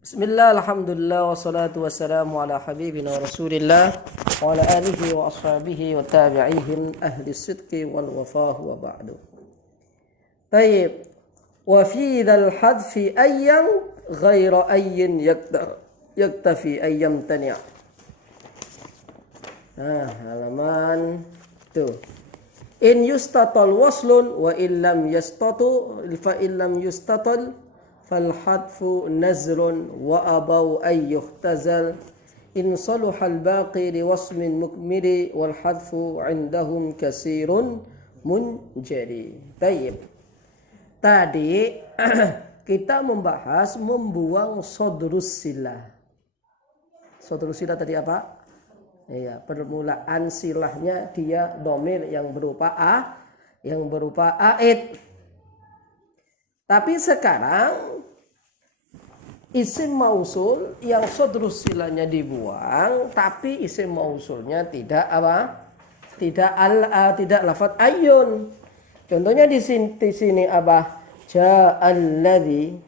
Bismillah, alhamdulillah, wassalatu wassalamu ala habibina rasulillah wa ala alihi wa ashabihi wa tabi'ihim ahli sidqi wal wafahu wa ba'du. Tayyib. Wa fi dhal hadfi ayyan ghaira ayyin yaktafi ayyam tani'. Halaman tuh. In yustatal waslun wa illam yastatu fa illam yustatal fal hadfu nazrun wa abaw ay yuhtazal in saluha al baqi li wasmin mukmili wal hadfu indahum kasirun munjari. Tayyib. Tadi kita membahas membuang sodrus silah. Sodrus silah tadi apa? Ya, permulaan silahnya dia domir yang berupa aid. Tapi sekarang isim mausul yang sodrus silahnya dibuang, tapi isim mausulnya tidak tidak lafadz ayyun. Contohnya di sini apa? Ja'alladzi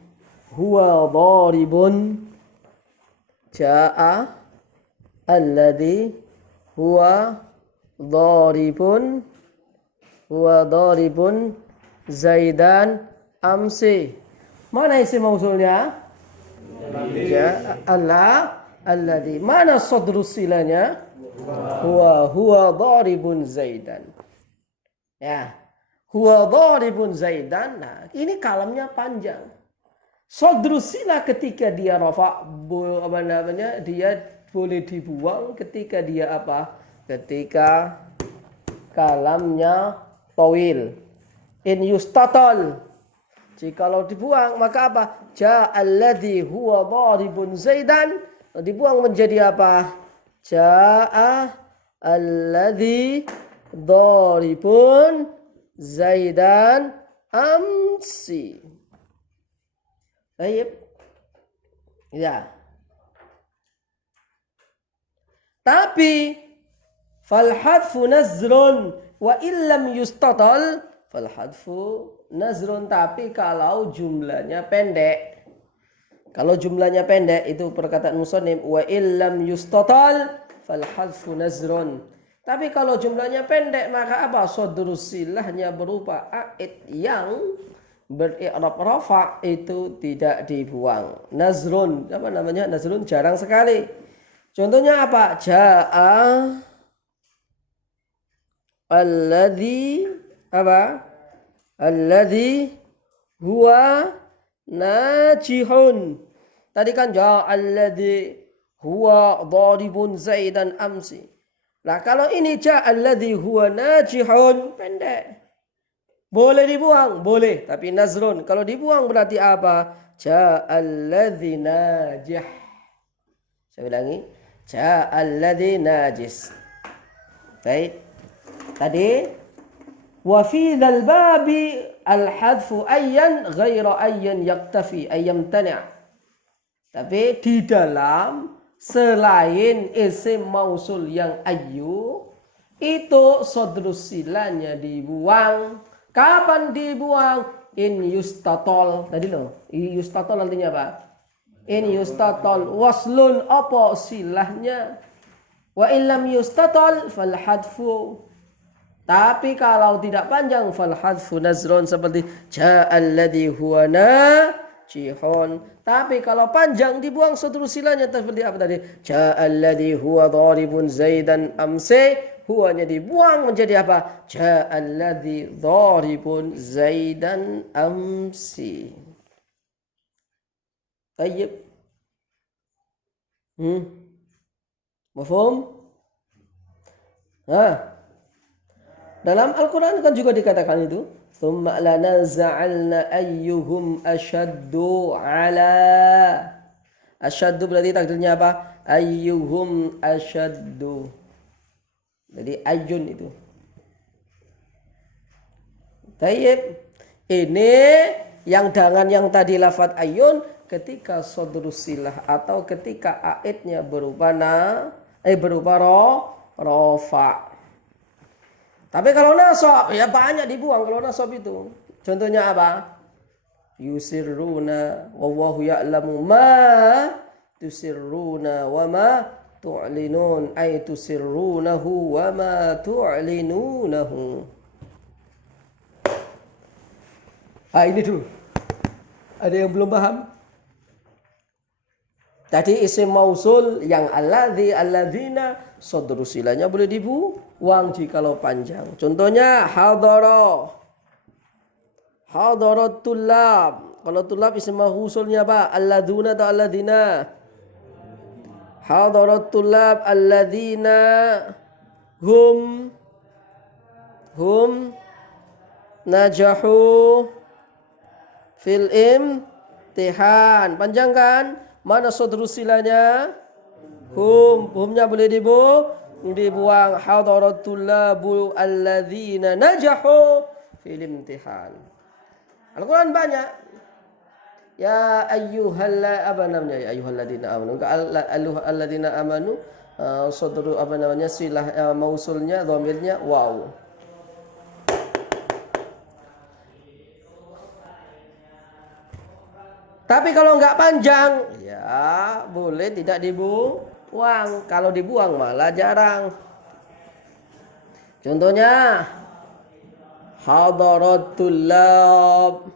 huwa dharibun. Ja'a alladzi huwa dharibun Zaidan amsi. Mana isim mausulnya? Alladzi. Mana sodrus silanya? Huwa dharibun Zaidan. Ya. Huwa dharibun Zaidan. Nah, ini kalamnya panjang. Sodrus silah ketika dia rafa dia boleh dibuang ketika dia apa? Ketika kalamnya tawil. In yustatal. Jikalau dibuang maka apa? Ja'alladzi huwa dharibun Zaidan. Dibuang menjadi apa? Ja'a alladzi dharibun Zaidan amsi. Baik. Ya. Tapi fal hadfu nazrun wa illam yustatal fal hadfu nazrun, tapi kalau jumlahnya pendek. Kalau jumlahnya pendek itu perkataan musannif wa illam yustatal fal hadfu nazrun. Tapi kalau jumlahnya pendek maka apa? Sodrus silahnya berupa aid yang beri'rab rafa itu tidak dibuang. Nazrun, apa namanya? Nazrun jarang sekali. Contohnya apa? Ja'a alladzi apa? Alladzi huwa najihun. Tadi kan ja'a alladzi huwa dharibun Zaidan amsi. Nah, kalau ini ja'alladzi huwa najihun, pendek. Boleh dibuang? Boleh. Tapi nazrun. Kalau dibuang berarti apa? Ja'alladzi najih. Saya ulangi. Ja'alladzi najis. Baik. Tadi. Wa fi dhal babi al-hadfu ayyan ghaira ayyan yaktafi ayyam tani'. Tapi di dalam selain isim mausul yang ayyu, itu sodrus silanya dibuang. Kapan dibuang? In yustatol. Tadi loh, yustatol artinya apa? In yustatol. Waslun apa silahnya? Wa illam yustatol fal hadfu. Tapi kalau tidak panjang fal hadfu nazrun, seperti ja'alladzi huwa najihun. Tapi kalau panjang dibuang sodrus silanya seperti apa tadi? Ja'alladzi huwa dharibun Zaidan amsi. Huwanya dibuang menjadi apa? Ja'alladzi dharibun Zaidan amsi. Tayyib. Mafhum? Dalam Al-Quran kan juga dikatakan itu. Thumma lanaza'alna ayyuhum ashaddu ala. Ashaddu berarti takdirnya apa? Ayyuhum ashaddu. Jadi ayun itu. Tayyib. Ini yang dengan yang tadi lafadz ayun ketika sodrus silah atau ketika aidnya berupa rofa. Tapi kalau nasab ya banyak dibuang kalau nasab itu. Contohnya apa? yusirruna wallahu ya'lamu ma tusirruna wa ma tu'linun ay tusirrunahu wa ma tu'linunahu. Ini tuh. Ada yang belum paham? Tadi isim mausul yang alladzina sadru silanya boleh dibuang jikalau panjang. Contohnya hadara. Hadarat tulab. Kalau tulab isim mausulnya apa? Alladzuna atau alladzina? Hadarat tulab alladzina hum najahu fil imtihan. Panjang kan? Mana sadru silanya? Humnya boleh dibuang. Hadaratul labu alladzina najahu fil imtihan. Al-Quran banyak. Ya ayyuhalladzina amanu. Alladzina amanu sadru silah mausulnya dhamirnya waw. Tapi kalau nggak panjang, ya boleh tidak dibuang. Kalau dibuang malah jarang. Contohnya, hadaratul lab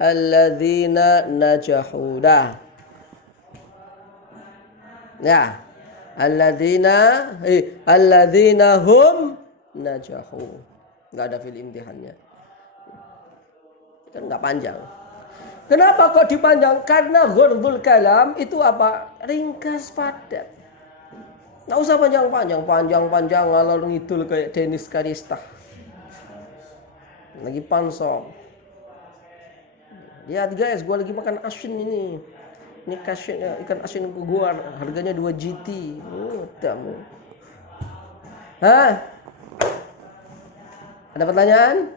alladzina najahu. Dah. Ya, alladzina hum najahu. Nggak ada fil imtihannya. Kan nggak panjang. Kenapa kok dipanjang? Karena ghardul kalam itu apa? Ringkas padat. Nggak usah panjang ngalor ngidul kayak Dennis Karista. Lagi pansong. Ya 3S, gue lagi makan asin ini. Ini ikan asin gue harganya 2 GT. Tamu. Hah? Ada pertanyaan?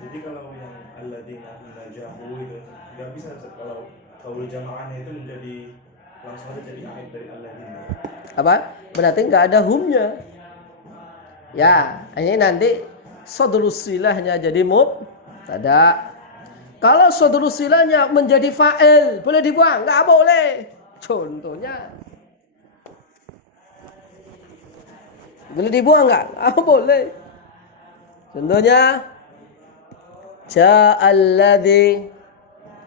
Jadi kalau yang alladzina najahu itu nggak bisa kalau qaul jamaahnya itu menjadi langsung aja jadi aid dari alladzina. Apa? Berarti nggak ada humnya. Ya, ini nanti sadrus silahnya jadi mubtada. Kalau sadrus silahnya menjadi fa'il, boleh dibuang? Nggak boleh. Contohnya. Boleh dibuang nggak? Nggak boleh. Contohnya ja'alladzi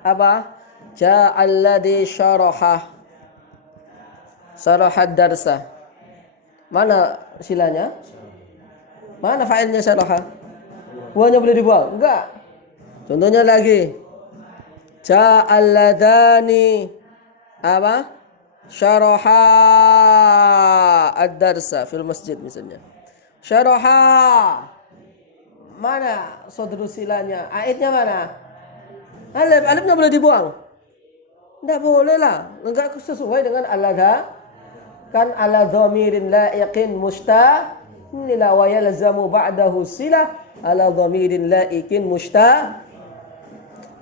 apa? Ja'alladzi syaraha darsa. Mana silanya? Mana fa'ilnya syaraha? Buahnya boleh dibuang? Enggak. Contohnya lagi. Ja'alladani apa? Syaraha ad-darsa fil masjid misalnya. Syaraha. Mana sadru silanya? Aidnya mana? Alifnya boleh dibuang? Tidak boleh lah. Enggak sesuai dengan alladha. Kan ala dhamirin la'iqin musta'nila wa yalzamu ba'dahu silah ala dhamirin la'iqin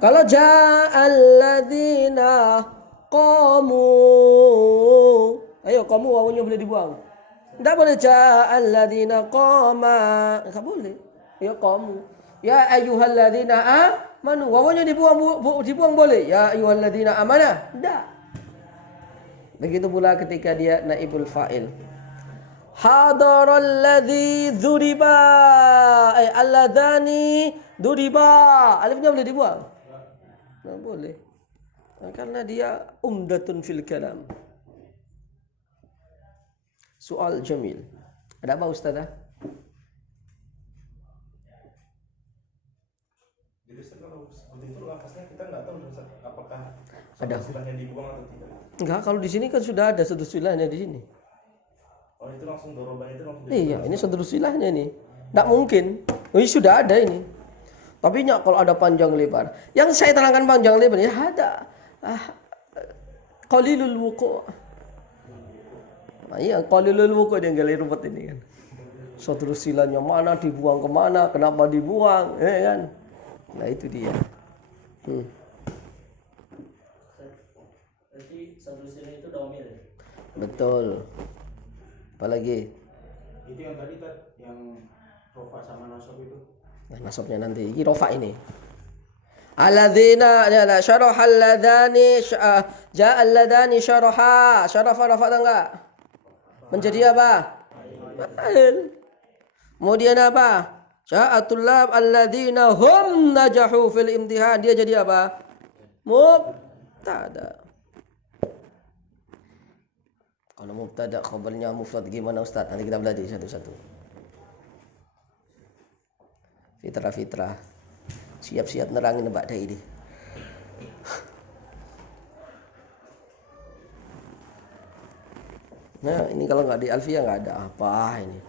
Kalau ja'alladzina qamu. Ayo qamu wawunya boleh dibuang. Tidak boleh ja'alladzina qama. Enggak boleh. Ya qamu. Ya ayyuhalladzina amanu. Wawunya dibuang boleh. Ya ayyuhalladzina amana. Tidak. Begitu pula ketika dia naibul fa'il. Hadaralladzi dzuriba. Alladzani dzuriba. Alifnya boleh dibuang? Tidak boleh. Karena dia umdatun fil kalam. Soal jamil. Ada apa Ustazah? Jadi kalau seperti itu lafaznya kita nggak tahu apakah ada silahnya dibuang atau tidak. Enggak, kalau di sini kan sudah ada sadrus silahnya di sini. Oh itu langsung dorobanya itu langsung. Iya, ini sadrus silahnya nih. Tidak mungkin. Ini sudah ada ini. Tapi kalau ada panjang lebar. Yang saya terangkan panjang lebar ya ada. Qalilul wuqu'. Nah, iya, qalilul wuqu' yang gali rumput ini kan. Sadrus silahnya mana dibuang kemana? Kenapa dibuang? Kan? Nah itu dia. Berarti sadrus silah itu dhamir ya? Betul. Apalagi? Itu yang tadi yang rofa sama nasab itu. Nah, nasabnya nanti. Ini rofa ini. Alladzina ya syaraha alladzani jaa alladzani syaraha. Syarafa rafa enggak? Menjadi apa? Fa'il. Kemudian apa? Ja'atullah alladzina hum najahu fil imtihan. Dia jadi apa? Mubtada. Kalau mubtada khabarnya mufrad gimana Ustaz? Nanti kita belajar satu-satu. Fitrah. Siap-siap nerangin Mbak Dai ini. Nah, ini kalau nggak di Alfiyah nggak ada apa ini.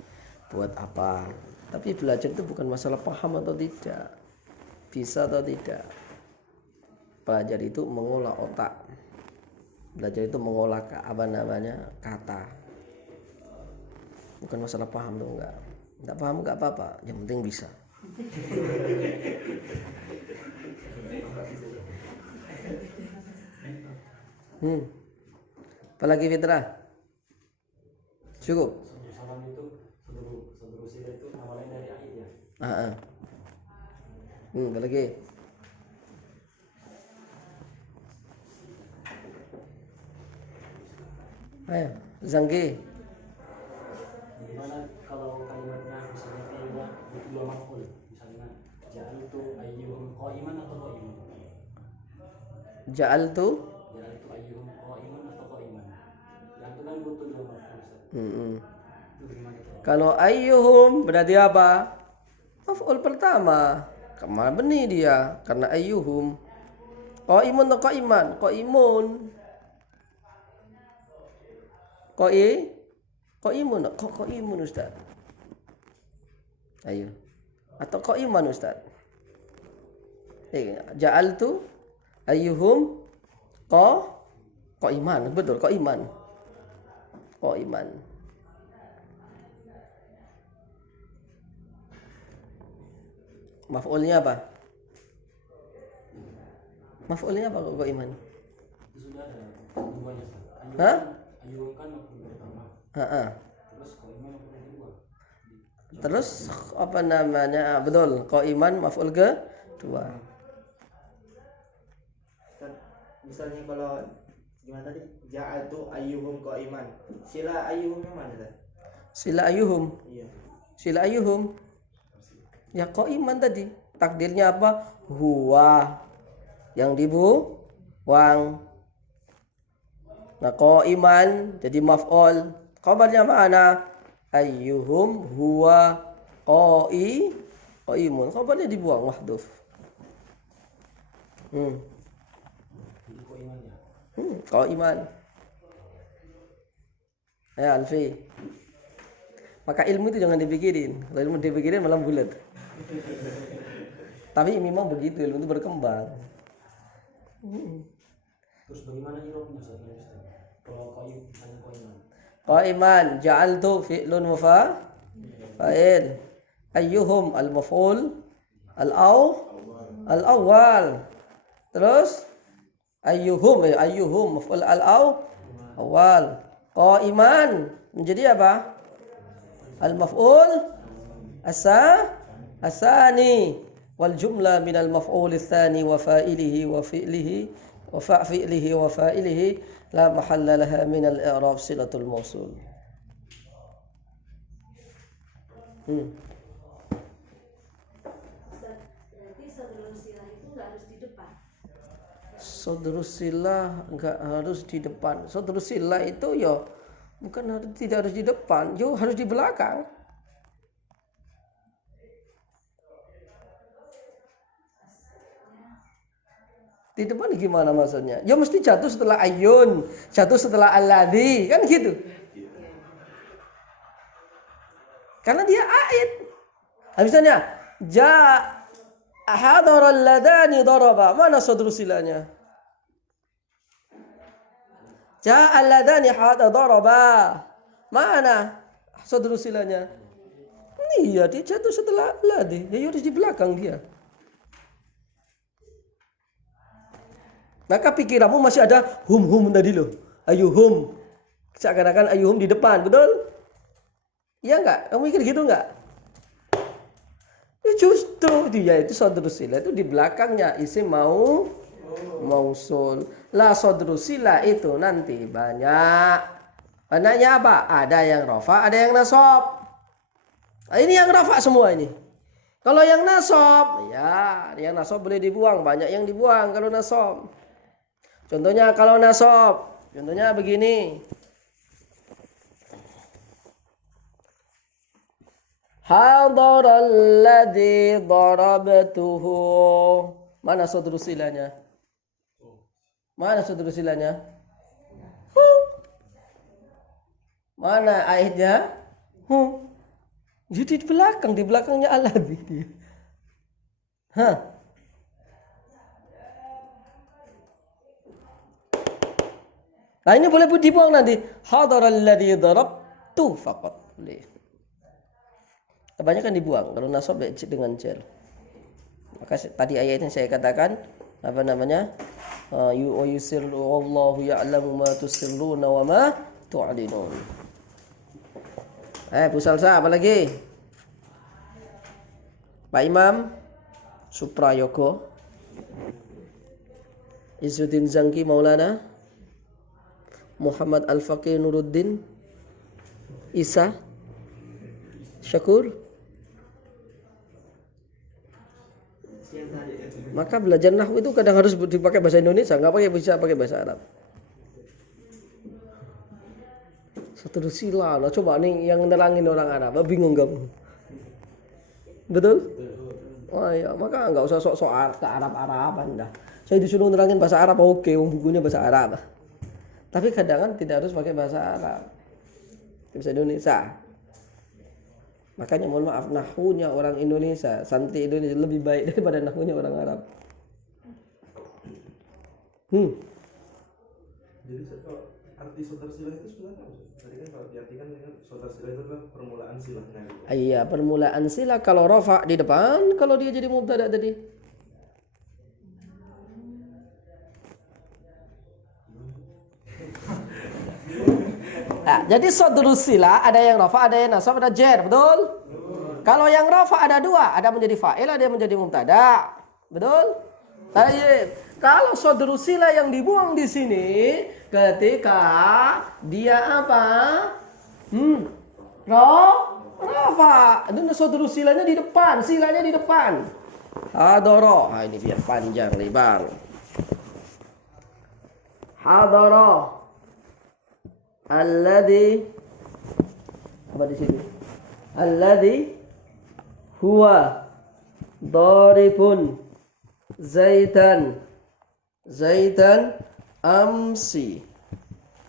Buat apa? Tapi belajar itu bukan masalah paham atau tidak. Bisa atau tidak. Belajar itu mengolah otak. Belajar itu mengolah kata. Bukan masalah paham tuh enggak. Enggak paham enggak apa-apa, yang penting bisa. Apalagi fitrah? Cukup. Salam itu seluruh sila itu awalnya dari ayat ya. Apalagi? Ayo, Zangki. Gimana kalau kalimatnya misalnya kalimat dua maf'ul, misalnya ja'altu ayyuhum qa'iman atau qa'iman? Ja'altu Ayyuhum qa'iman atau qa'iman? Yang itu kan butuh dua maf'ul. Itu gimana itu? Kalau ayyuhum berarti apa? Maf'ul pertama. Kemana benih dia? Karena ayyuhum. Qa'imun atau qa'iman? Qa'imun. Qa'imun. Kok qa'imun Ustaz? Ayo. Atau qa'iman Ustaz? Ja'altu ayyuhum qa'iman. Betul, qa'iman. Qa'iman. Maf'ulnya apa? Maf'ulnya apa kok qa'iman? Itu sudah ada duanya. Hah? Ayyuhum kan maf'ul pertama. Terus qa'iman maf'ul kedua. Terus apa namanya? Betul, qa'iman maf'ul kedua. Misalnya kalau gimana tadi? Ja'altu ayyuhum qa'iman. Sila ayyuhum yang mana tadi? Sila ayyuhum. Iya. Sila ayyuhum. Ya qa'iman tadi. Takdirnya apa? Huwa. Yang dibuang. Nah, qa'iman jadi maf'ul. Khabarnya mana? Ayyuhum huwa qa'imun. Khabarnya dibuang mahdhuf. Jadi qa'iman ya. Qa'iman. Ya Alfi. Maka ilmu itu jangan dipikirin. Kalau ilmu dipikirin malah bulat. Tapi memang begitu, ilmu itu berkembang. Terus bagaimana irobnya Ustaz? Kalau qa'iman. Qa'iman ja'altu fi'lun wa fa'il. Ayyuhum al-maf'ul al-awwal. Terus ayyuhum maf'ul al-awwal. Qa'iman menjadi apa? Al-maf'ul as-sani wal jumlah min al-maf'ul ats-tsani wa fa'ilihi wa fi'lihi wa fa'ilihi wa fa'ilihi la mahalla laha min al-i'rab silatul mausul. Berarti sadrul silah itu nggak harus di depan. Sadrus silah enggak harus di depan. Sadrus silah itu ya bukan tidak harus di depan, yo harus di belakang. Di depan gimana maksudnya? Ya mesti jatuh setelah ayun, jatuh setelah alladzi, kan gitu. Karena dia a'id. Misalnya hadara alladani daraba. Mana sadrus silanya? Alladani hadara daraba. Mana sadrus silanya? Iya, dia jatuh setelah alladzi. Ya harus di belakang dia. Maka pikiranmu masih ada hum tadi loh. Ayyuhum. Seakan-akan ayyuhum di depan, betul? Iya enggak? Kamu mikir gitu enggak? Justru dia itu sadrus sila itu di belakangnya isim mausul. La sadrus sila itu nanti banyak. Banyaknya apa? Ada yang rafa, ada yang nasab. Nah, ini yang rafa semua ini. Kalau yang nasab, ya yang nasab boleh dibuang. Banyak yang dibuang kalau nasab. Contohnya kalau nasab. Contohnya begini. Hadaral darabtuhu. Mana sadrus silanya? Mana sadrus silanya? Mana ayatnya? Jadi di belakangnya alladhi dia. Hah? Nah ini boleh dibuang nanti. Hadaral ladzi darabtu faqat. Boleh. Kebanyakan dibuang kalau nasab dengan jer. Maka tadi ayatnya saya katakan apa namanya? Wa yusirru wallahu ya'lamu ma tusirruna wa ma tu'linun. Bu Salsa apa lagi? Pak Imam Suprayoko Izzuddin Zangki Maulana Muhammad Al-Faqih Nuruddin Isa Syakur. Maka belajar nahwu itu kadang harus dipakai bahasa Indonesia, nggak bisa pakai bahasa Arab. Satu sila, nah coba nih yang nerangin orang Arab, bingung kamu. Betul? Oh iya, maka nggak usah sok-sok ke Arab-Araban dah. Saya disuruh nerangin bahasa Arab, oke, bukunya bahasa Arab. Tapi kadang kan tidak harus pakai bahasa Arab, bahasa Indonesia. Makanya mohon maaf, nahwunya orang Indonesia, santri Indonesia lebih baik daripada nahwunya orang Arab. Jadi kalau arti saudara sila itu sebenarnya apa? Tadi kan kalau diartikan dengan saudara sila itu adalah permulaan silahnya. Gitu. Iya, permulaan sila kalau rafa di depan, kalau dia jadi mubtada tadi. Nah, jadi sadrus sila ada yang rafa, ada yang nasab, ada jer, betul? Kalau yang rafa ada dua, ada menjadi fa'il, ada yang menjadi mubtada. Betul? Tayyib. Kalau sadrus sila yang dibuang di sini ketika dia apa? Rafa. Itu sadrus silanya di depan, silanya di depan. Hadara. Nah, ini biar panjang lebar. Hadara. Alladhi apa di sini? Alladhi huwa daribun zaitan amsi.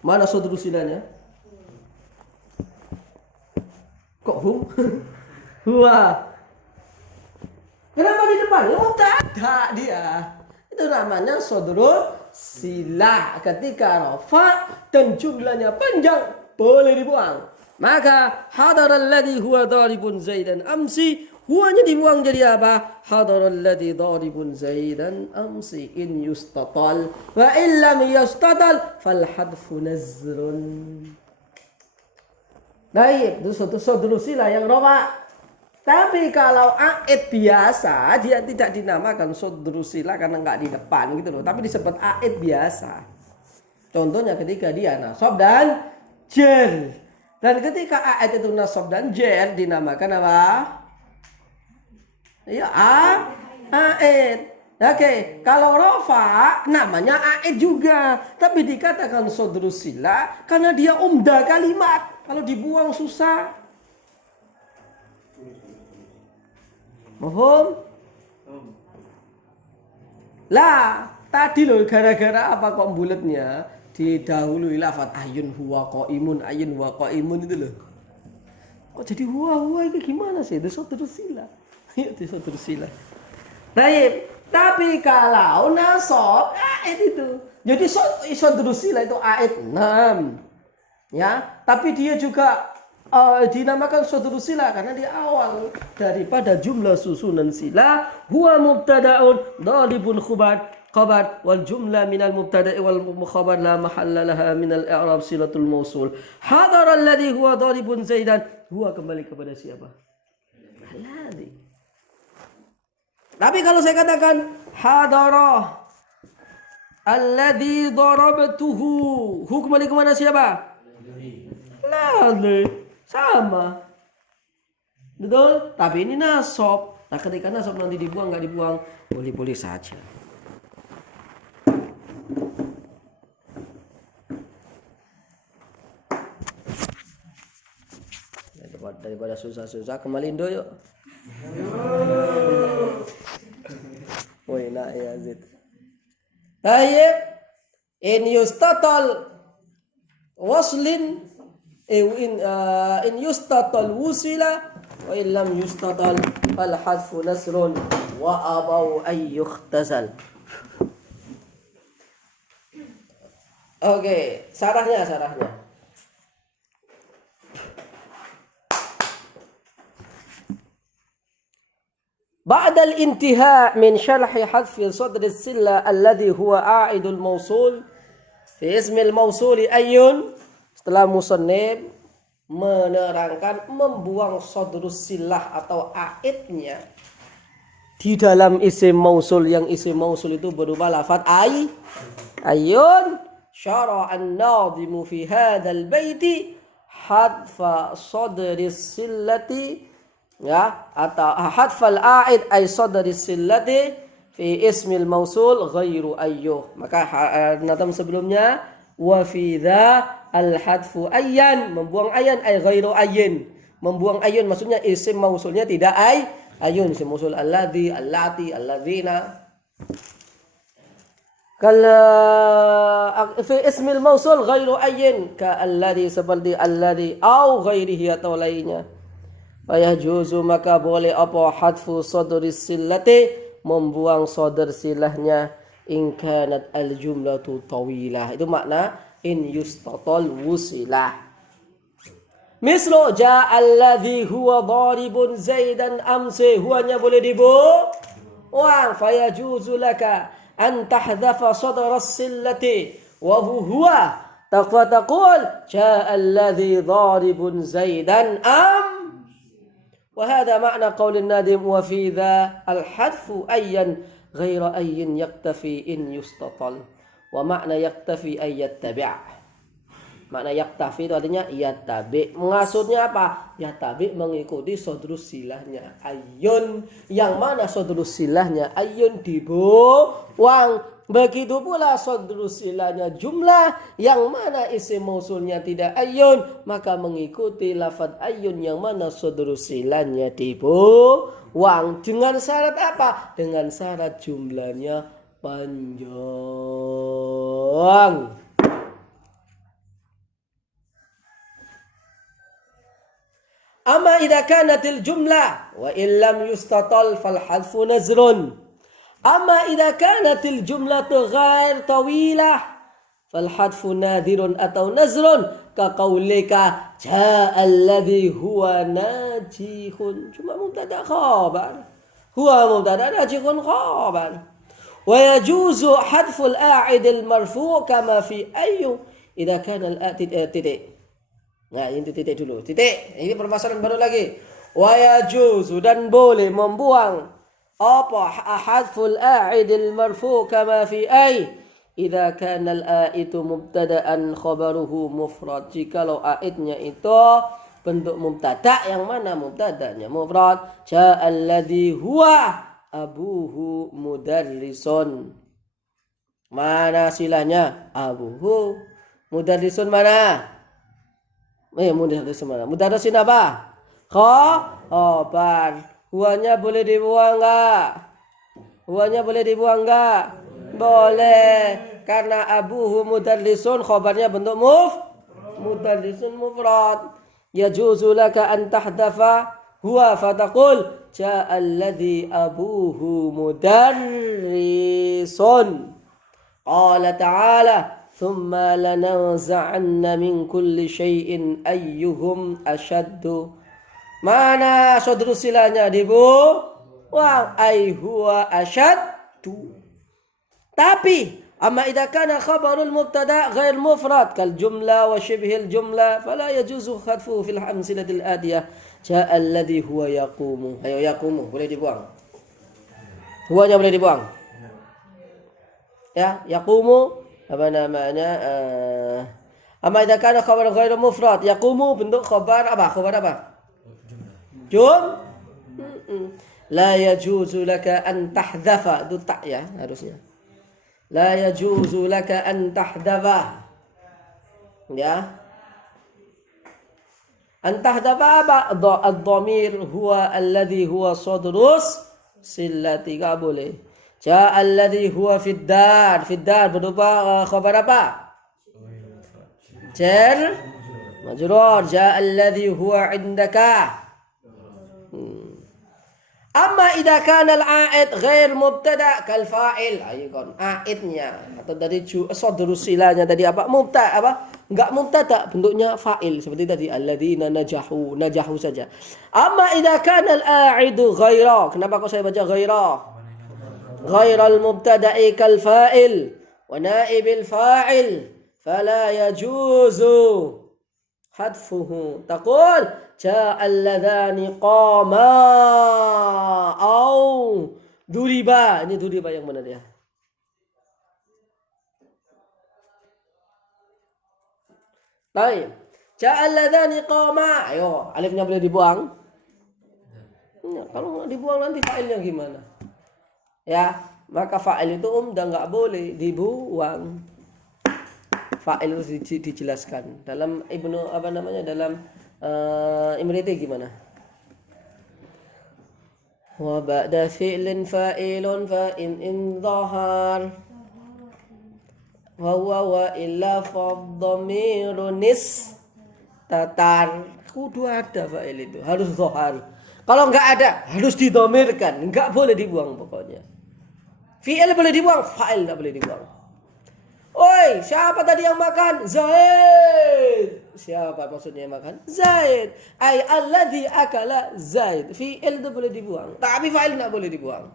Mana sadrus silanya? Kok huwa? Kenapa di depan? Mubtada dia. Itu namanya sadrus sila. Ketika rafa dan jumlahnya panjang boleh dibuang. Maka hadaral ladzi huwa daribun zaidan amsi, huwanya dibuang jadi apa? Hadaral ladzi daribun zaidan amsi in yustatal wa in lam yustatal fal hadfu nazrun. Baik, itu satu sadrus sila yang rafa. Tapi kalau aid biasa, dia tidak dinamakan sadrus sila karena enggak di depan gitu loh, tapi disebut aid biasa. Contohnya ketika dia nasab dan jer. Dan ketika aid itu nasab dan jer dinamakan apa? Ya, aid. Oke, kalau rafa namanya aid juga, tapi dikatakan sadrus sila karena dia umdah kalimat. Kalau dibuang susah. Mohon? Lah, tadi loh gara-gara apa kok bulatnya didahului lafaz ayun huwa qaimun itu loh. Kok jadi huwa itu gimana sih? Itu sadrus sila. Itu sadrus sila. Baik, tapi kalau nasab aid itu. Jadi sadrus sila itu aid 6. Ya, tapi dia juga dinamakan sadrus sila karena di awal daripada jumlah susunan sila huwa mubtada'un daribun khabar wal jumlah minal mubtada'i wal khabar la mahalla laha minal i'rab silatul mausul. Hadara alladhi huwa daribun zaidan, huwa kembali kepada siapa? Alladhi. Tapi kalau saya katakan hadara alladzi darabtuhu, hu kembali kemana siapa? Ladzi. Sama. Betul? Tapi ini nasab. Nah, ketika nasab nanti dibuang nggak dibuang, boleh-boleh saja. Daripada susah-susah kembali Indo yuk. Woi nak ya Zid. Tayyib in yustatal waslin in yustatal wusila wa in lam yustatal fal hadfu nasrun wa abau ay yukhtasal. Oke, sarahnya. بعد الانتهاء من شرح حذف صدر السلة الذي هو عائد الموصول في اسم الموصول أي setelah musannif menerangkan membuang sadrus silah atau aidnya di dalam isim mausul yang isim mausul itu berupa lafaz ayun syara an-nadhimu fi hadzal baiti hadfa sadris sillati ya atau hadfal a'id ay sadri sillati fi ismil mausul ghairu ayyuh. Maka nazam sebelumnya wa fi dha al hadfu ayyan, membuang ayyan ay ghairu ayyin. Membuang ayun maksudnya isim mausulnya tidak ayun, isim mausul alladhi, allati, alladzina. Kalau fi ismil mausul ghairu ayyin ka alladhi seperti alladhi au ghairihi atau lainnya. Fayajuzu maka boleh apa hadfu sadris sillati membuang sadr silahnya in kanat al jumlatu tawilah. Itu makna in yustatal wusilah. Mislu jaa alladhi huwa daribun zaidan amsi, huwanya boleh dibuang. Fayajuzu laka an tahdhafa sadras sillati wa huwa taqul jaa alladhi daribun zaidan وهذا معنى قول النادم وفي ذا الحذف أيا غير أي يكتفي إن يستطل ومعنى يكتفي أن يتبع. Makna yaktafi itu artinya yattabi. Maksudnya apa? Yattabi mengikuti sadrus silahnya ayun, yang mana sadrus silahnya ayun dibuang. Begitu pula sadrus silahnya jumlah, yang mana isim mausulnya tidak ayun, maka mengikuti lafaz ayun yang mana sadrus silahnya dibuang. Dengan syarat apa? Dengan syarat jumlahnya panjang. Amma idza kanatil jumlah wa illam yustatal fal hadfu nazrun. Amma idza kanatil jumlatu ghair tawilah fal hadfu nadirun atau nazrun ka qaulika jaa alladhi huwa najihun. Cuma mubtada khabar. Huwa mubtada najihun khabar. Wa yajuzu hadful a'id al marfu' kama fi ayyu idza kana al titik. Nah, ini titik dulu. Titik. Ini permasalahan baru lagi. Wa yajuzu dan boleh membuang apa hadful a'idil marfu' kama fi ay idza kana al-a'idu mubtada'an khabaruhu mufrad. Jikalau a'idnya itu bentuk mubtada, yang mana mubtada'nya mufrad. Jaa alladhi huwa abuhu mudarrisun. Mana silahnya? Abuhu mudarrisun mana? Mudarrisun mana? Mudarrisun apa? Khabar. Huanya boleh dibuang enggak? Huanya boleh dibuang enggak? Boleh. Karena abuhu mudarrisun khabarnya bentuk mudarrisun mufrad. Yajuzu laka an tahdafa huwa fataqul jaa alladhi abuhu mudarrisun. Qala ta'ala ثم لننزعن من كل شيء أيهم أشد. Mana sadrus silahnya dibuang? Ay huwa asyaddu. Tapi amma idza kana khabarul mubtada ghair mufrad kal jumla wa shibhil jumla fala yajuzu khadfu fil amsilatil atiyah jaa alladhi huwa yaqumu. Ayo yaqumu boleh dibuang. Huwanya boleh dibuang. Ya, yaqumu apa namanya? Amma idza kana khabar ghairu mufrad, yaqumu bentuk khabar apa? Khabar apa? La yajuzu laka an tahdhafa. Itu tak ya harusnya. La yajuzu laka an tahdhafa. Ya. An tahdhafa apa? Ad-dhamir huwa alladhi huwa sadrus sillati. Enggak boleh. Ja alladhi huwa fid dar. Fid dar berupa khabar apa? Jar majrur. Ja alladhi huwa indaka. Amma idza kana al-a'id ghair mubtada kal fa'il. Ayo kon a'idnya atau dari sadrus silanya tadi apa? Mubtada apa? Enggak mubtada, bentuknya fa'il seperti tadi alladzina najahu, najahu saja. Amma idza kana al-a'idu ghaira. Kenapa kok saya baca ghaira? Ghairal mubtada'i kal fa'il wa na'ibil fa'il fala yajuzu hadfuhu. Taqul جاء اللذان قاما أو ضربا. Ini ضربا yang benar ya. Baik. جاء اللذان قاما. Ayo, alifnya boleh dibuang. Ya, kalau nggak dibuang nanti fa'ilnya gimana? Ya, maka fa'il itu dan nggak boleh dibuang. Fa'il itu dijelaskan dalam Ibnu apa namanya dalam Imriti gimana? Wa ba'da fi'lin fa'ilun fa in dhahar wa huwa wa illa fadhamirun tatar. Kudu ada fa'il itu, harus dhahar. Kalau enggak ada, harus didhamirkan, enggak boleh dibuang pokoknya. Fi'il boleh dibuang, fa'il enggak boleh dibuang. Oi, siapa tadi yang makan? Zaid. Siapa maksudnya yang makan? Zaid. Ay alladhi akala Zaid. Fi'il itu boleh dibuang, tapi fa'il enggak boleh dibuang.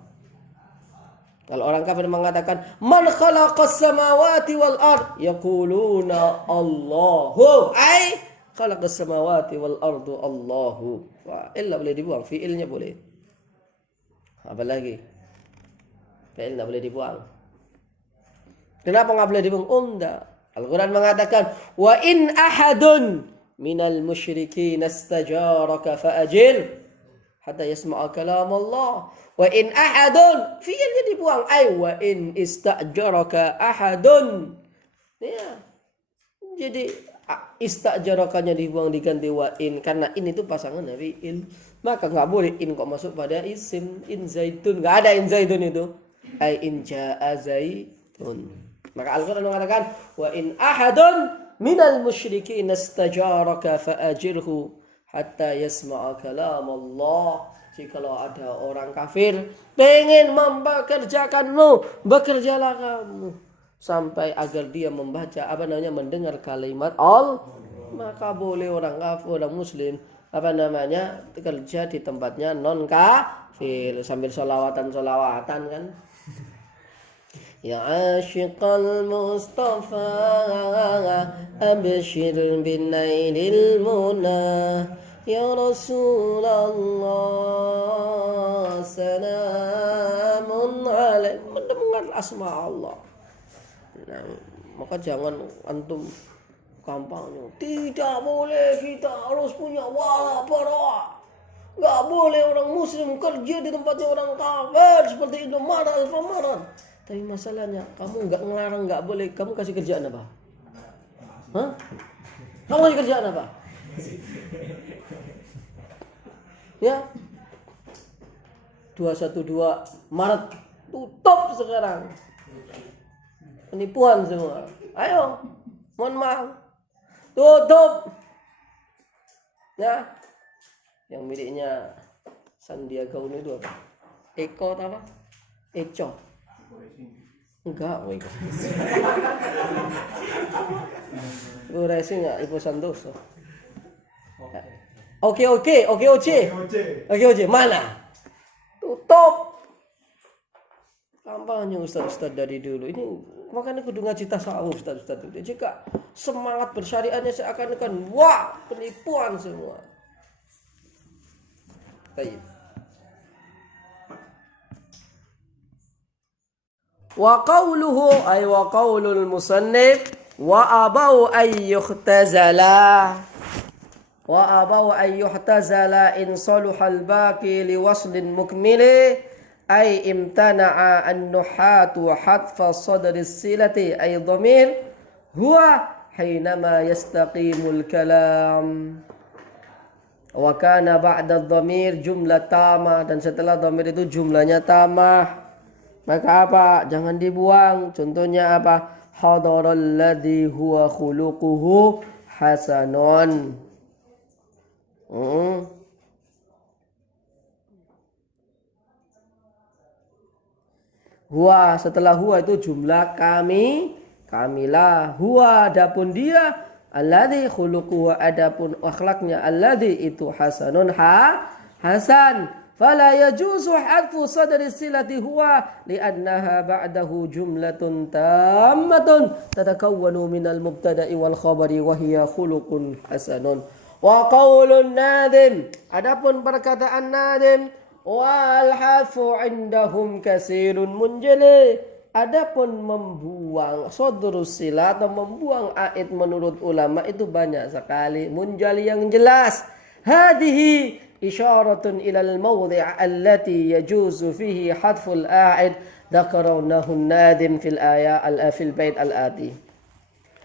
Kalau orang kafir mengatakan man khalaqas samawati wal ard, yaquluna Allahu. Ay khalaqas samawati wal ardu Allahu. Fa'il enggak boleh dibuang, fi'ilnya boleh. Apa lagi? Fi'il enggak boleh dibuang. Kenapa nggak boleh dibuang? Al-Quran mengatakan wa in ahadun minal musyrikin istajaraka fa'ajir hatta yasma'a kalam Allah. Wa in ahadun fi'ilnya dibuang. Ay wa in istajaraka ahadun. Ya. Jadi istajarakanya dibuang diganti wa in karena in itu pasangan dari fi'il. Maka nggak boleh in kok masuk pada isim. In zaitun, nggak ada in zaitun itu. Ay in ja'a zaitun. Maka Al-Quran mengatakan wa in ahadun minal musyrikin istajaraka fa'ajirhu hatta yasma'a kalam Allah. Jikalau ada orang kafir pengen mempekerjakanmu, bekerjalah kamu sampai agar dia membaca mendengar kalimat Allah. Maka boleh orang kafir, orang muslim kerja di tempatnya non kafir sambil solawatan kan. Ya ashiqal Mustafa abshir bin nailil muna ya Rasulullah salamun alaik. Mendengar asma Allah. Nah, maka jangan antum kampanye. Tidak boleh, kita harus punya wabara. Gak boleh orang muslim kerja di tempatnya orang kafir seperti Indomaret, Alfamaret. Tapi masalahnya kamu nggak ngelarang, nggak boleh. Kamu kasih kerjaan apa? Hah? Kamu kasih kerjaan apa? Ya, 212 Maret tutup sekarang. Penipuan semua. Ayo, mohon maaf, tutup. Ya, yang miliknya Sandiaga Uno itu apa? Eko apa? Eco. Enggak, woi. Lu racing enggak Ibu Santoso? Oke. Mana? Tutup. Kampanye ustaz-ustaz dari dulu. Ini makanya kudu ngaji tasawuf ustaz-ustaz itu. Jika semangat bersyariatnya seakan-akan wah, penipuan semua. Baik. Wa qawluhu ay wa qawlul musannif wa abau ay yuhtazala. Wa abau ay yuhtazala in saluhal baqi liwaslin mukmili ay imtana'a an-nuhatu hatfa sadri silati ay dhamir huwa hinama yastaqimul kalam. Wa kana ba'da dhamir jumlah tamah, dan setelah dhamir itu jumlahnya tamah. Maka apa? Jangan dibuang. Contohnya apa? Hadaral ladzi huwa khuluquhu hasanun. Huwa, setelah huwa itu jumlah kamilah. Huwa adapun dia, alladzi khuluquhu adapun akhlaknya, alladzi itu hasanun hasan. Fala yajuzu hadfu sadri silati huwa li'annaha ba'dahu jumlatun tammatun tatakawwanu minal mubtada'i wal khabari wa hiya khuluqun hasanun. Wa qaulun nadim, adapun perkataan nadim, wal hafu indahum kasirun munjali, adapun membuang sadrus sila atau membuang aid menurut ulama itu banyak sekali, munjali yang jelas. Hadihi isyaratun ilal mawdi' allati yajuzu fihi hadful a'id dzakarawnahu nadim fil fil bait al-ati.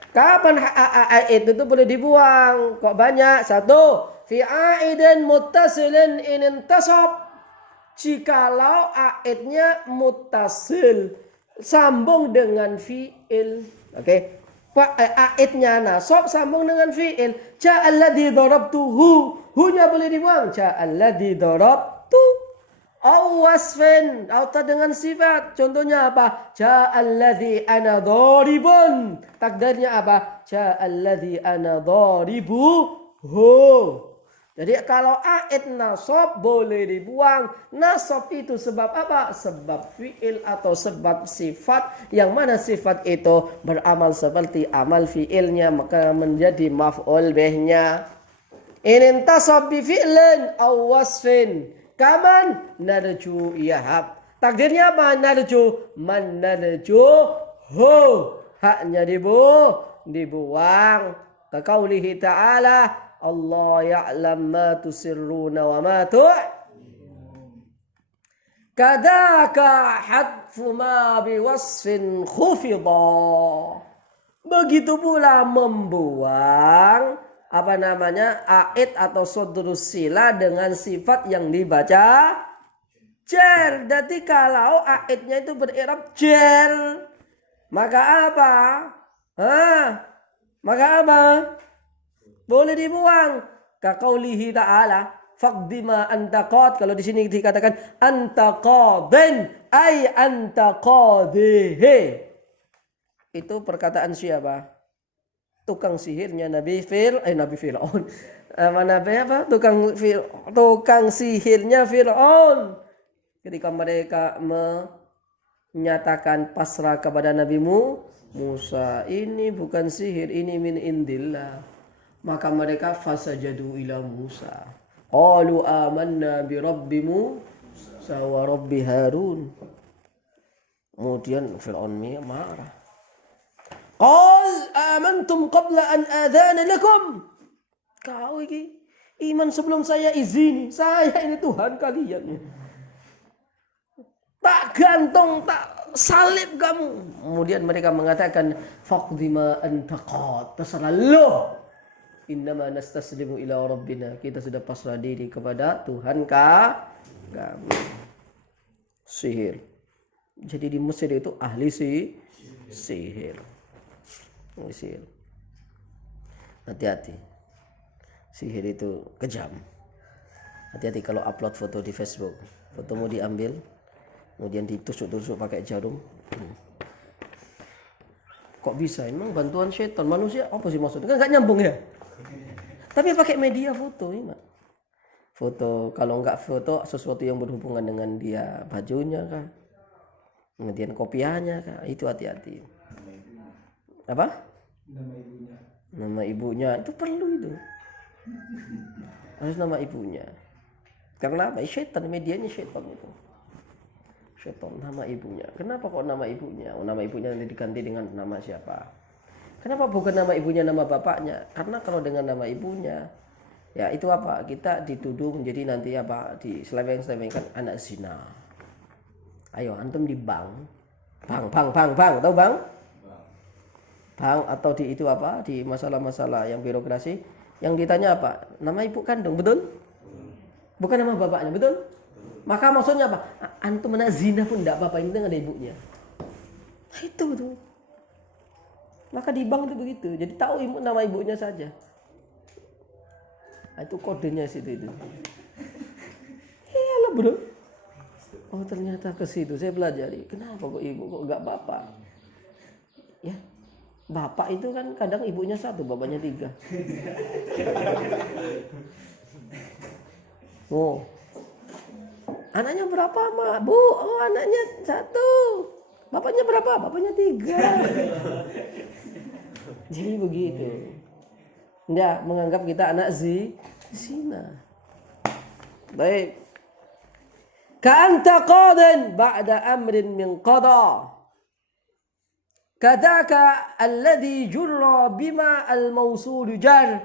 Kapan a'id itu boleh dibuang? Kok banyak? Satu, fi a'idin muttasilin in intasab. Jikalau a'idnya muttasil, sambung dengan fi'il. Oke. A'idnya nasab sambung dengan fi'il. Ja'alladzi darabtuhu. Hunya boleh dibuang. Ja'alladzi darabtu. Aw wasfin, atau dengan sifat. Contohnya apa? Ja'alladzi ana dharibun. Takdirnya apa? Ja'alladzi ana dharibuhu. Jadi kalau a'id nasab boleh dibuang. Nasab itu sebab apa? Sebab fi'il atau sebab sifat. Yang mana sifat itu beramal seperti amal fi'ilnya, maka menjadi maf'ul bihnya. In intasab bi fi'lin aw wasfin. Kaman narju yahab. Takdirnya apa? Narju. Man narju hu. Haknya dibuang. Kaqaulihi ta'ala. Allah ya'lam ma tusirruna wa ma kadaka hadfu ma biwasfin khufidha. Begitu pula membuang a'id atau sodrus sila dengan sifat yang dibaca jar. Jadi kalau a'idnya itu ber'irab jar, maka apa? Maka apa? Boleh dibuang. Kaqaulihi ta'ala, faqdi ma anta qad. Kalau di sini dikatakan anta qadin, ay anta qadihi. Itu perkataan siapa? Tukang sihirnya Nabi Fir'aun. Tukang sihirnya Fir'aun. Ketika mereka menyatakan pasrah kepada Nabi Musa, ini bukan sihir, ini min indillah. Maka mereka fasajadu ila Musa. Qalu amanna bi rabbi Musa wa rabbi Harun. Kemudian Fir'aun marah. Qal amantum qabla an adhana lakum. Kau ini iman sebelum saya izini. Saya ini Tuhan kalian. Tak gantung, tak salib kamu. Kemudian mereka mengatakan faqdi ma anta qad. Terserah lo. Innama nastaslimu ila rabbina. Kita sudah pasrah diri kepada Tuhan kami. Sihir. Jadi di Mesir itu ahli sihir. Hati-hati. Sihir itu kejam. Hati-hati kalau upload foto di Facebook. Fotomu diambil, kemudian ditusuk-tusuk pakai jarum. Kok bisa? Emang bantuan setan? Manusia apa sih maksudnya? Kan gak nyambung ya? Tapi pakai media foto ini, foto, kalau enggak foto sesuatu yang berhubungan dengan dia, bajunya kah, kemudian kopiahnya kah, itu hati-hati. Apa? Nama ibunya itu perlu itu. Harus nama ibunya. Karena apa? Syaitan, medianya syaitan itu. Syaitan, nama ibunya. Kenapa kok nama ibunya? Oh, nama ibunya nanti diganti dengan nama siapa? Kenapa bukan nama ibunya, nama bapaknya? Karena kalau dengan nama ibunya, ya itu apa? Kita dituduh menjadi nanti apa? Diseleweng-selewengkan anak zina. Ayo, antum di bang, tahu bang? Bang atau di itu apa? Di masalah-masalah yang birokrasi, yang ditanya apa? Nama ibu kandung, betul? Bukan nama bapaknya, betul? Maka maksudnya apa? Antum anak zina pun tidak apa-apa, ini ada ibunya. Nah, itu tuh. Maka di bank itu begitu. Jadi tahu nama ibunya saja. Nah, itu kodenya situ itu. Iyalah bro. Oh ternyata ke situ saya pelajari. Kenapa kok ibu kok enggak bapak? Ya. Bapak itu kan kadang ibunya satu, bapaknya 3. Oh. Anaknya berapa, Mak? Bu, oh anaknya 1. Bapaknya berapa? Bapaknya 3. Jadi begitu. Enggak menganggap kita anak zina. Baik. Ka'anta qadin ba'da amrin min qada. Kadaka alladhi jurra bima al-mawsul jar.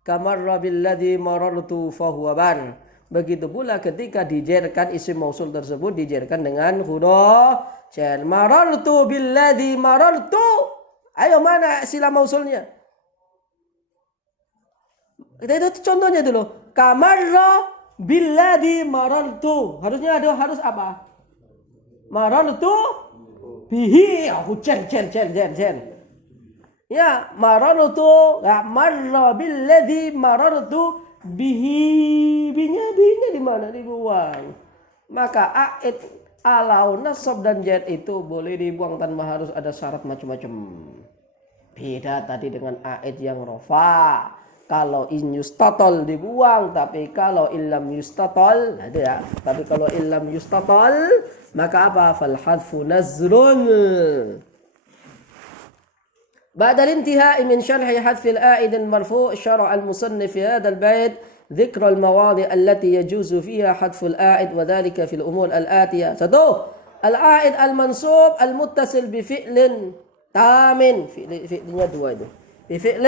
Kamarra billadhi marartu fahuwa bar. Begitu pula ketika dijerkan isim mausul tersebut dijerkan dengan huruf jar. Marartu billadhi marartu. Ayo mana sila mausulnya? Kita itu contohnya dulu. Kamarra billadhi marartu. Harusnya harus apa? Marartu bihi. Aku jen. Ya, marartu, marra billadhi marartu bihi. Binya di mana? Dibuang. Maka a'id alau nasab dan jar itu boleh dibuang tanpa harus ada syarat macam-macam. Beda tadi dengan a'id yang rofa. Kalau in yustatol dibuang, tapi kalau illam yustatol ada ya. Tapi kalau illam yustatol maka apa? Fal hadfu nazrun. بعد الانتهاء من شرح حذف الآئد المرفوع شرع المصنف في هذا البيت ذكر المواضع التي يجوز فيها حذف الآئد وذلك في الأمور الآتية. 1. الآئد المنصوب المتصل بفعل تام. فعلnya 2 itu. بفعل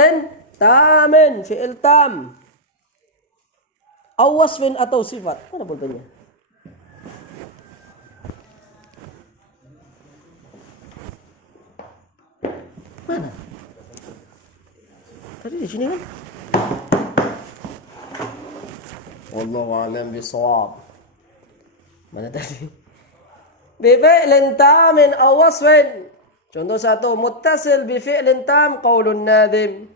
تام فعل تام أو وصف atau sifat. Mana pulpennya? Mana? Tadi di sini kan? Wallahu a'lam bishawab. Mana tadi? Bi fi'lin tamin aw wasfin. Contoh 1, muttasil bi fi'lin tam qaulun nadim.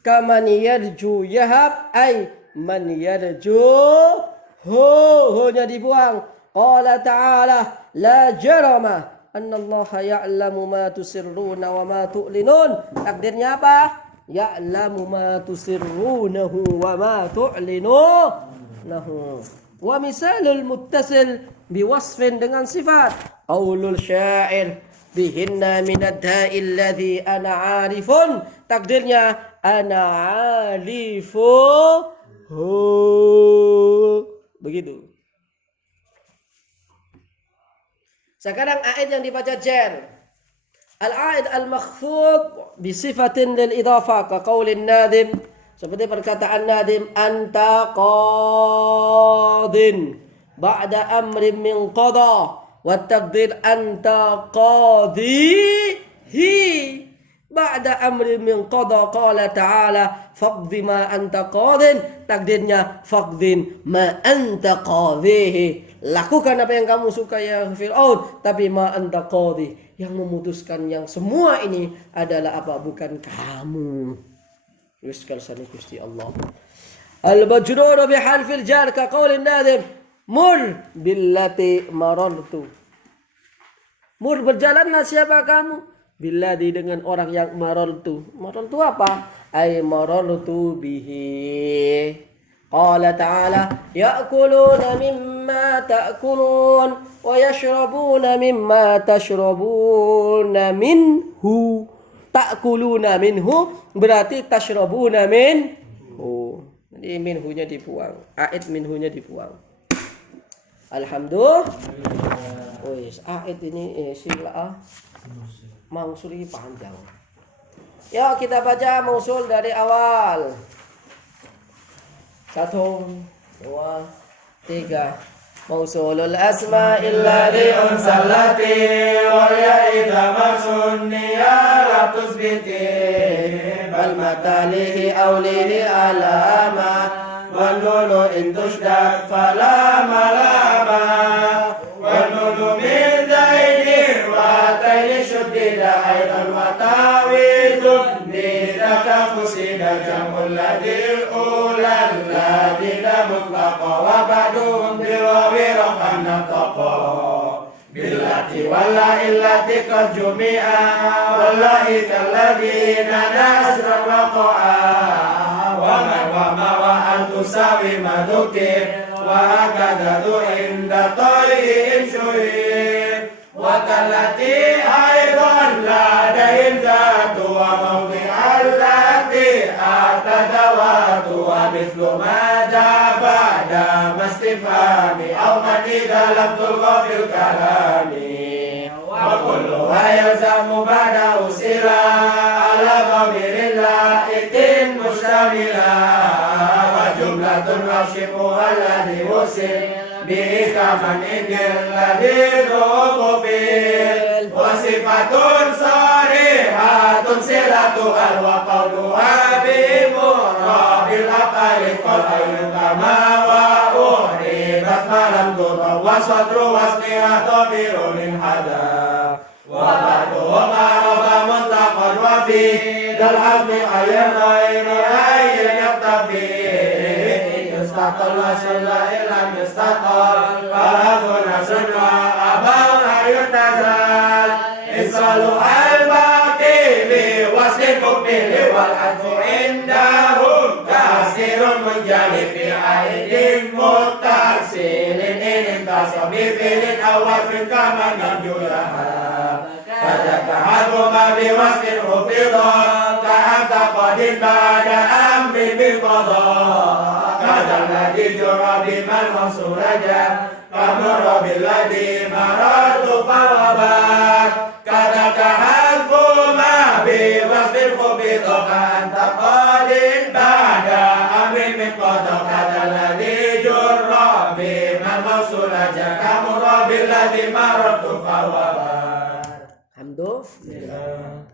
Kaman yarju yahab ay man yarju hu-nya dibuang. Qala ta'ala la jarama anna Allah ya'lamu ma tusirruna wa ma tu'linun. Takdirnya apa? Ya'lamu ma tusirrunahu wa ma tu'linunahu. Wa misalul muttasil biwasfin dengan sifat. Qaulul syair bihinna minad da'i alladhi ana 'arifun. Takdirnya ana 'arifu. Begitu. Sekarang a'id yang dibaca jar. Al-a'id al-makhfud bisifatin lil idhafah ka qaulin nadim. Seperti perkataan nadim anta qadin ba'da amrin min qada wa taqdir anta qadihi ba'da amrin min qada qala ta'ala faqdi ma anta qadin. Takdirnya faqdin ma anta qadihi. Lakukan apa yang kamu suka ya Fir'aun, tapi ma anta qadhi, yang memutuskan yang semua ini adalah apa? Bukan kamu. Yuskal sani Gusti Allah. Al-majrur bi harfil jar ka qaulin nadim mur billati marartu. Mur berjalanlah siapa kamu? Billati dengan orang yang marartu. Marartu apa? Ay marartu bihi. Qala ta'ala ya'kuluna mimma ta'kulun wa yashrabuna mimma tashrabuna minhu. Ta'kuluna minhu berarti tashrabuna minhu. Jadi minhunya dibuang. A'id minhunya dibuang. Alhamdulillah. Wis, ait ini sila mausul ini panjang. Yuk kita baca mausul dari awal. 1, 2, 3. Mausulul asma'il ladzi unsallati wal ya'idha masunniya la tusbiti bal matalihi awlihi alama wan nunu in tushdad fala malama wan nunu min zaini wa taini shuddida aidan wa tawidun nidaka fusida jamul ladil ulal ladina mutlaqa wa ba'dum biwawi rafan nataqa billati walla illati qad jumi'a wallahi kalladina nasran waqa'a wa ma wa antusawi madukir wa hakadadu inda toyin syuhir wa kallati aidan ladahin zatu wa mawdi'al lati atadawatu wa mithlu ma jabada mastifani aw mati dalam tulqafil kalami wa kullu wa yalzamu ba'da usila ala dhamirillah itin mustamila wa jumlatun wa shibuha alladhi usil bi'ikaman indil ladhi nuqufil wa sifatun sarihatun silatu wa qawluha bimurabil aqali qal ayyukama wa uhribat malam durra wa sadru wasniha tabirun hada wa ba'du wa ma'roba mutlaqan wa fi dal hafni ayyan ghairi ayyan yaktafi yustaqal wa sulla ilam yustaqal falahuna sunwa abau ayutazal isalu al-baqi bi waslin mukmili wal hadfu indahum kasirun munjali fi aidin mutasilin inin tasabi filin awafin kaman yamjulaha kadaka hadfu ma bi waslin ufidha ka'amta qadin ba'da amri bil qadha kadal ladhi jura biman mansuraja kamura billadhi maradu fawabat kadaka hadfu ma bi waslin ufidha ka'amta qadin ba'da amri bil qadha kadal ladhi jura biman mansuraja kamura billadhi maradu fawabat. Alhamdulillah.